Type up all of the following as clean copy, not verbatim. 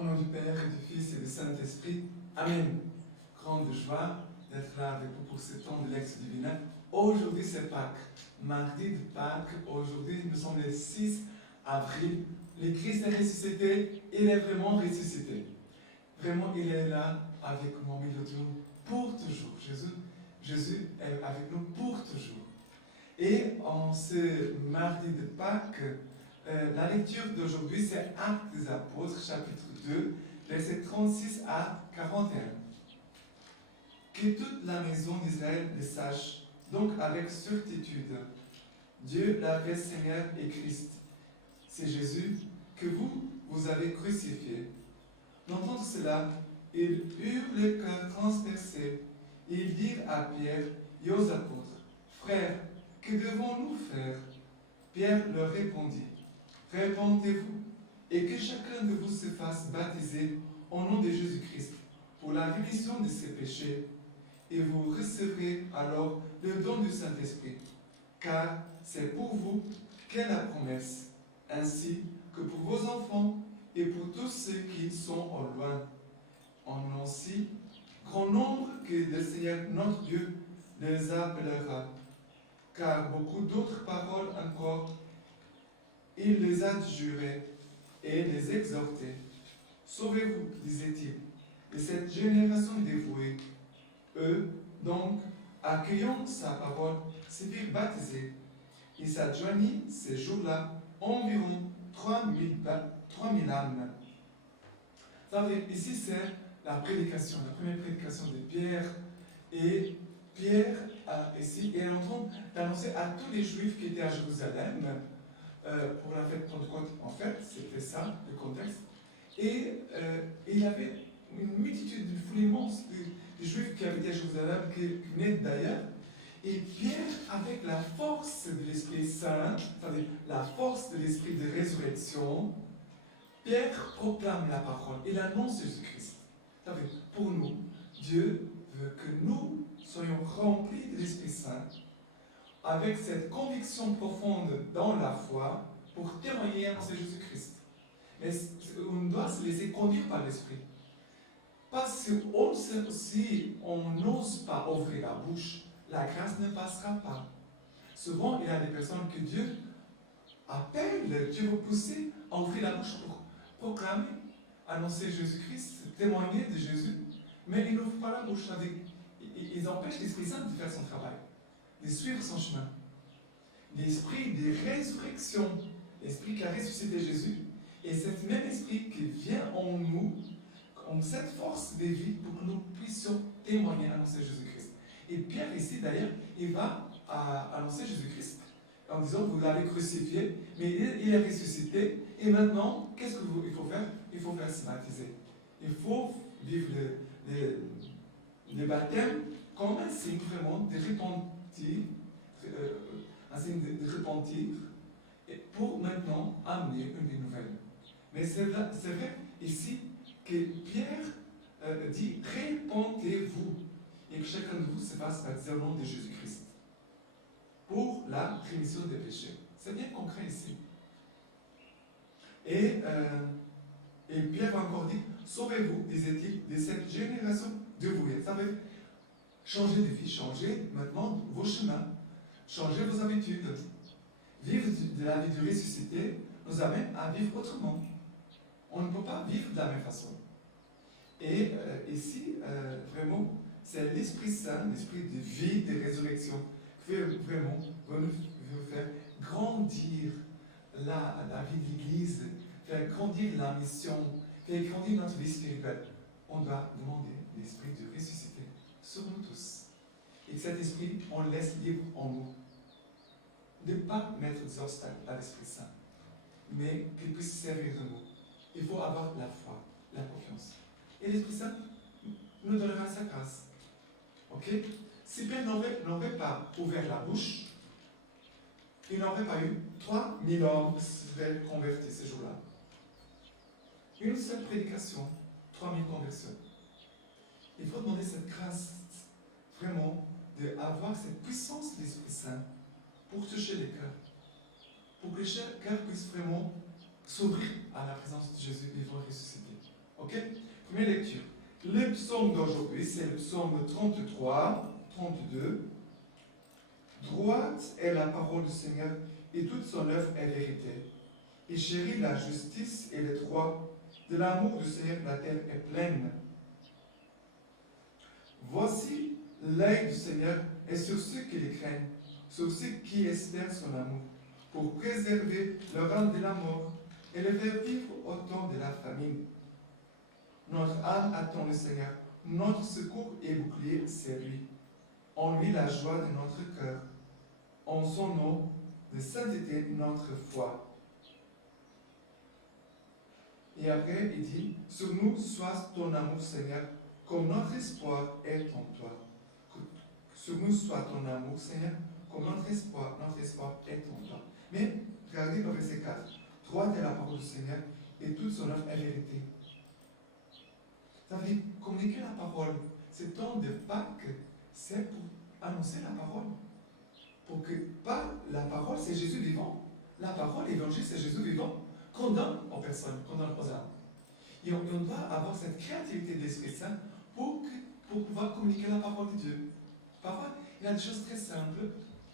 Au nom du Père et du Fils et du Saint-Esprit, Amen. Grande joie d'être là avec vous pour ce temps de Lectio Divina. Aujourd'hui c'est Pâques, mardi de Pâques. Aujourd'hui nous sommes le 6 avril. Le Christ est ressuscité, il est vraiment ressuscité. Vraiment il est là avec nous au milieu de nous pour toujours. Jésus est avec nous pour toujours. Et en ce mardi de Pâques, la lecture d'aujourd'hui, c'est Actes des Apôtres, chapitre 2, versets 36 à 41. Que toute la maison d'Israël le sache, donc avec certitude, Dieu, le vrai Seigneur et Christ, c'est Jésus que vous avez crucifié. D'entendre cela, ils eurent le cœur transpercé. Ils dirent à Pierre et aux apôtres, Frères, que devons-nous faire? Pierre leur répondit, Répentez-vous, et que chacun de vous se fasse baptiser au nom de Jésus-Christ pour la rémission de ses péchés, et vous recevrez alors le don du Saint-Esprit, car c'est pour vous qu'est la promesse, ainsi que pour vos enfants et pour tous ceux qui sont au loin. En aussi grand nombre que le Seigneur notre Dieu les appellera, car beaucoup d'autres paroles encore il les adjurait et les exhortait. Sauvez-vous, disait-il, de cette génération dévouée. Eux, donc, accueillant sa parole, se firent baptiser. Il s'adjoignit ces jours-là environ 3000 âmes. Vous savez, ici c'est la prédication, la première prédication de Pierre. Et Pierre, ici, est en train d'annoncer à tous les Juifs qui étaient à Jérusalem, pour la fête de Pentecôte, en fait, c'était ça, le contexte. Et il y avait une multitude, une foule immense de Juifs qui habitaient à Jérusalem, qui venaient d'ailleurs. Et Pierre, avec la force de l'Esprit Saint, c'est-à-dire la force de l'Esprit de résurrection, Pierre proclame la parole, il annonce Jésus-Christ. Pour nous, Dieu veut que nous soyons remplis de l'Esprit Saint, avec cette conviction profonde dans la foi pour témoigner en Jésus-Christ. Mais on doit se laisser conduire par l'Esprit. Parce que si on n'ose pas ouvrir la bouche, la grâce ne passera pas. Souvent, il y a des personnes que Dieu appelle, Dieu veut pousser à ouvrir la bouche pour proclamer, annoncer Jésus-Christ, témoigner de Jésus, mais ils n'ouvrent pas la bouche. Ils empêchent l'Esprit Saint de faire son travail, de suivre son chemin. L'esprit de résurrection, l'esprit qui a ressuscité Jésus, et cet même esprit qui vient en nous, comme cette force de vie pour que nous puissions témoigner, annoncer Jésus-Christ. Et Pierre ici d'ailleurs, il va annoncer Jésus-Christ en disant, vous l'avez crucifié, mais il est ressuscité, et maintenant, qu'est-ce qu'il faut faire? Il faut faire se baptiser. Il faut vivre le baptême comme un signe vraiment de repentir, un signe de repentir, pour maintenant amener une vie nouvelle. Mais c'est vrai ici que Pierre dit, répentez-vous, et que chacun de vous se fasse baptiser au nom de Jésus-Christ pour la rémission des péchés. C'est bien concret ici. Et Pierre va encore dire, sauvez-vous, disait-il, de cette génération dévouée. Ça veut dire, changez de vie, changez maintenant vos chemins, changez vos habitudes. Vivre de la vie du ressuscité nous amène à vivre autrement. On ne peut pas vivre de la même façon. Et ici, vraiment, c'est l'Esprit Saint, l'Esprit de vie, de résurrection, qui vraiment va nous faire grandir la vie de l'Église, faire grandir la mission, faire grandir notre vie spirituelle. On doit demander l'Esprit de ressusciter sur nous tous. Et que cet Esprit, on le laisse libre en nous. De ne pas mettre des obstacles à l'Esprit Saint, mais qu'il puisse servir de nous. Il faut avoir la foi, la confiance. Et l'Esprit Saint nous donnera sa grâce. Ok? Si Pierre n'aurait pas ouvert la bouche, il n'aurait pas eu 3000 hommes qui seraient convertis ces jours-là. Une seule prédication, 3000 conversions. Il faut demander cette grâce, vraiment, d'avoir cette puissance de l'Esprit Saint pour toucher les cœurs. Pour que chaque cœur puisse vraiment s'ouvrir à la présence de Jésus vivant et ressuscité. Ok? Première lecture. Le psaume d'aujourd'hui, c'est le psaume 33, 32. Droite est la parole du Seigneur et toute son œuvre est vérité. Il chérit la justice et le droit. De l'amour du Seigneur, la terre est pleine. Voici l'œil du Seigneur est sur ceux qui le craignent, sur ceux qui espèrent son amour, pour préserver leur âme de la mort et le faire vivre au temps de la famine. Notre âme attend le Seigneur, notre secours et bouclier, c'est lui. En lui la joie de notre cœur, en son nom de sainteté notre foi. Et après, il dit, sur nous soit ton amour, Seigneur, comme notre espoir est en toi. Sur nous soit ton amour, Seigneur, comme notre espoir est en toi. Mais, regardez le verset 4. Droite est la parole du Seigneur, et toute son œuvre est vérité. Ça veut dire, communiquer la parole. Ce temps de Pâques, c'est pour annoncer la parole. Pour que, pas la parole, c'est Jésus vivant. La parole, l'évangile, c'est Jésus vivant. Qu'on donne aux personnes, qu'on donne aux âmes. Et on doit avoir cette créativité de l'Esprit Saint pour pouvoir communiquer la parole de Dieu. Parfois, il y a des choses très simples,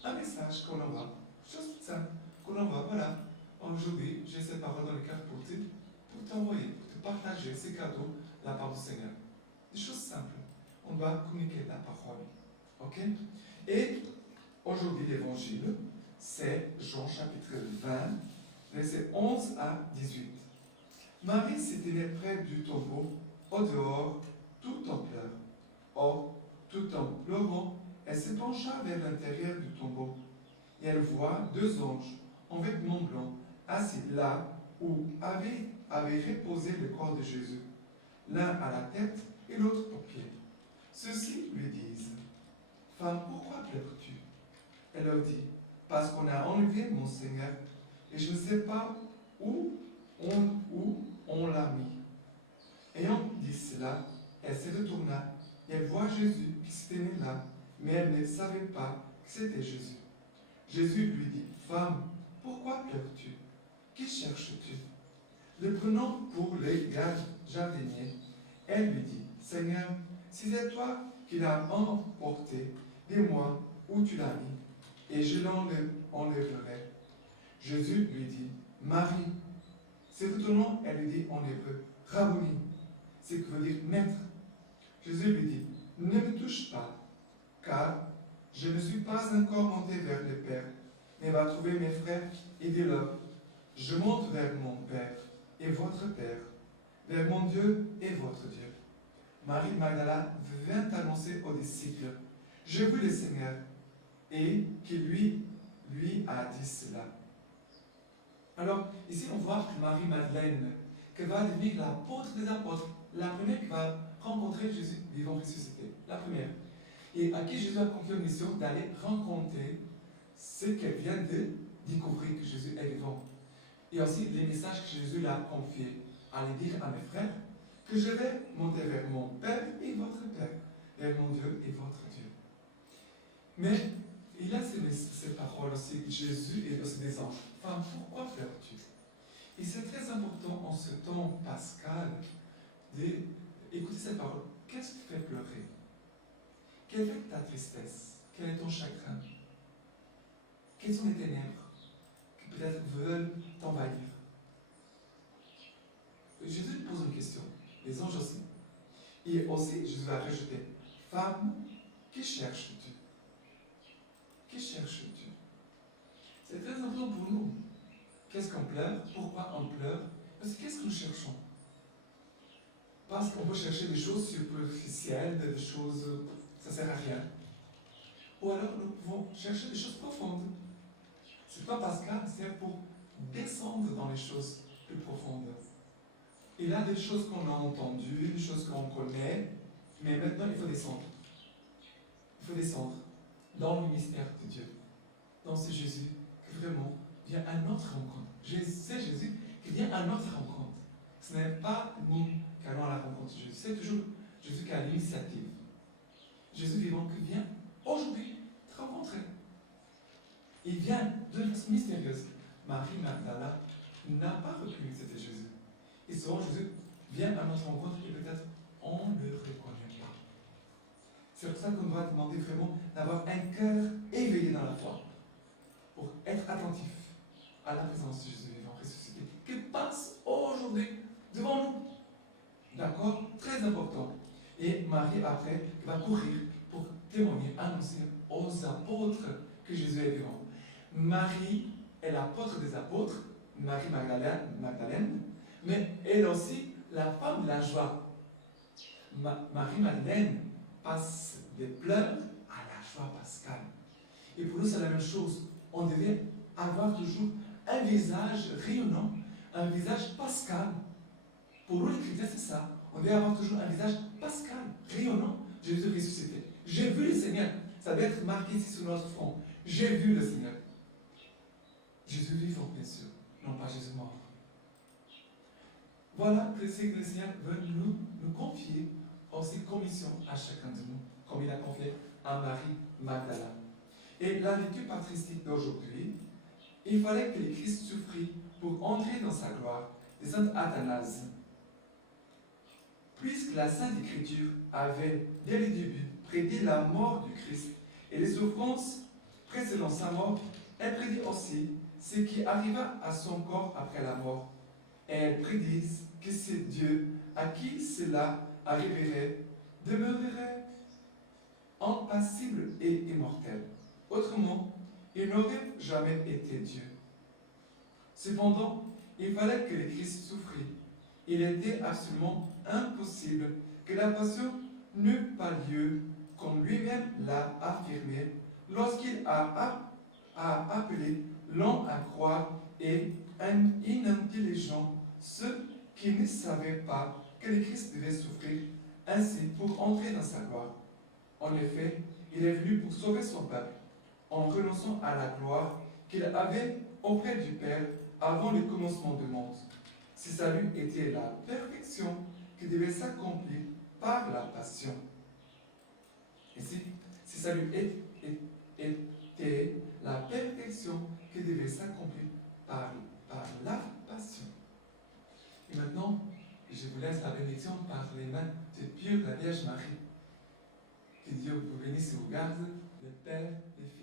un message qu'on envoie, chose toute simple, qu'on envoie, voilà. Aujourd'hui, j'ai cette parole dans le cœur pour t'envoyer, pour te partager ces cadeaux, la part du Seigneur. Des choses simples. On doit communiquer la parole. Ok? Et aujourd'hui, l'évangile, c'est Jean chapitre 20, versets 11 à 18. Marie s'est tenue près du tombeau, au dehors, tout en pleurs. Or, tout en pleurant, elle se pencha vers l'intérieur du tombeau. Et elle voit deux anges, en vêtements blancs, assis là où avait reposé le corps de Jésus, l'un à la tête et l'autre aux pieds. Ceux-ci lui disent, « Femme, pourquoi pleures-tu » Elle leur dit, « Parce qu'on a enlevé mon Seigneur, et je ne sais pas où on l'a mis. » Ayant dit cela, elle se retourna, et elle voit Jésus qui se tenait là, mais elle ne savait pas que c'était Jésus. Jésus lui dit, « Femme, pourquoi pleures-tu? Qui cherches-tu » Le prenant pour les jardiniers, elle lui dit, « Seigneur, si c'est toi qui l'as emporté, dis-moi où tu l'as mis, et je l'enlèverai. » Jésus lui dit, « Marie. » Se retournant, elle lui dit en hébreu, « Rabboni », ce qui veut dire maître. Jésus lui dit, « Ne me touche pas, car je ne suis pas encore monté vers le Père, mais va trouver mes frères et dis-leur, je monte vers mon Père et votre Père, vers mon Dieu et votre Dieu. » Marie Magdala vint annoncer aux disciples, « J'ai vu le Seigneur, et qui lui a dit cela. » Alors, ici on voit Marie-Madeleine, qui va devenir l'apôtre des apôtres, la première qui va rencontrer Jésus vivant ressuscité, la première. Et à qui Jésus a confié une mission d'aller rencontrer ceux qu'elle vient de découvrir que Jésus est vivant. Et aussi les messages que Jésus l'a confiés. Allez dire à mes frères que je vais monter vers mon Père et votre Père, vers mon Dieu et votre Dieu. Mais il y a ces paroles aussi, Jésus et aussi des anges. Femme, pourquoi pleures-tu? Et c'est très important en ce temps pascal d'écouter cette parole. Qu'est-ce qui te fait pleurer? Quelle est ta tristesse? Quel est ton chagrin? Quels sont les ténèbres qui peut-être veulent t'envahir? Jésus pose une question, les anges aussi. Et aussi, Jésus va rajouter, femme, qui cherches-tu? Qui cherches-tu? C'est très important pour nous. Qu'est-ce qu'on pleure? Pourquoi on pleure? Parce que qu'est-ce que nous cherchons? Parce qu'on peut chercher des choses superficielles, des choses, ça ne sert à rien. Ou alors nous pouvons chercher des choses profondes. C'est pas Pascal, c'est pour descendre dans les choses plus profondes. Il y a des choses qu'on a entendues, des choses qu'on connaît, mais maintenant il faut descendre. Il faut descendre dans le mystère de Dieu, dans ce Jésus qui vraiment vient à notre rencontre. C'est Jésus qui vient à notre rencontre. Ce n'est pas nous qui allons à la rencontre de Jésus, c'est toujours Jésus qui a l'initiative. Jésus vivant qui vient aujourd'hui te rencontrer. Il vient de façon mystérieuse. Marie Magdala n'a pas reconnu que c'était Jésus. Et souvent Jésus vient à notre rencontre et peut-être on ne le reconnaît pas. C'est pour ça qu'on doit demander vraiment d'avoir un cœur éveillé dans la foi, pour être attentif à la présence de Jésus vivant ressuscité, qui passe aujourd'hui devant nous. D'accord? Très important. Et Marie, après, va courir pour témoigner, annoncer aux apôtres que Jésus est vivant. Marie est l'apôtre des apôtres, Marie Magdalène, mais elle aussi la femme de la joie. Marie-Madeleine passe des pleurs à la joie pascale. Et pour nous, c'est la même chose. On devait avoir toujours un visage rayonnant, un visage pascal. Pour nous, les chrétiens, c'est ça. On devait avoir toujours un visage pascal, rayonnant, Jésus ressuscité. J'ai vu le Seigneur. Ça doit être marqué ici sur notre front. J'ai vu le Seigneur. Jésus vivant, bien sûr, non pas Jésus mort. Voilà que c'est que le Seigneur veut nous confier aussi commission à chacun de nous, comme il a confié à Marie Magdala. Et la vécu patristique d'aujourd'hui, il fallait que le Christ souffrit pour entrer dans sa gloire, de Sainte Athanase. Puisque la Sainte Écriture avait, dès le début, prédit la mort du Christ et les souffrances précédant sa mort, elle prédit aussi ce qui arriva à son corps après la mort. Et elle prédit que c'est Dieu à qui cela arriverait, demeurerait impassible et immortel. Autrement, il n'aurait jamais été Dieu. Cependant, il fallait que le Christ souffrit. Il était absolument impossible que la passion n'eût pas lieu, comme lui-même l'a affirmé, lorsqu'il a appelé lents à croire et inintelligents ceux qui ne savaient pas que le Christ devait souffrir ainsi pour entrer dans sa gloire. En effet, il est venu pour sauver son peuple, en renonçant à la gloire qu'il avait auprès du Père avant le commencement du monde. Ce salut était la perfection qui devait s'accomplir par la passion. Ici, ce salut était la perfection qui devait s'accomplir par la passion. Et maintenant, je vous laisse la bénédiction par les mains de Dieu, la Vierge Marie. Que Dieu vous bénisse et vous garde, le Père, le Fils.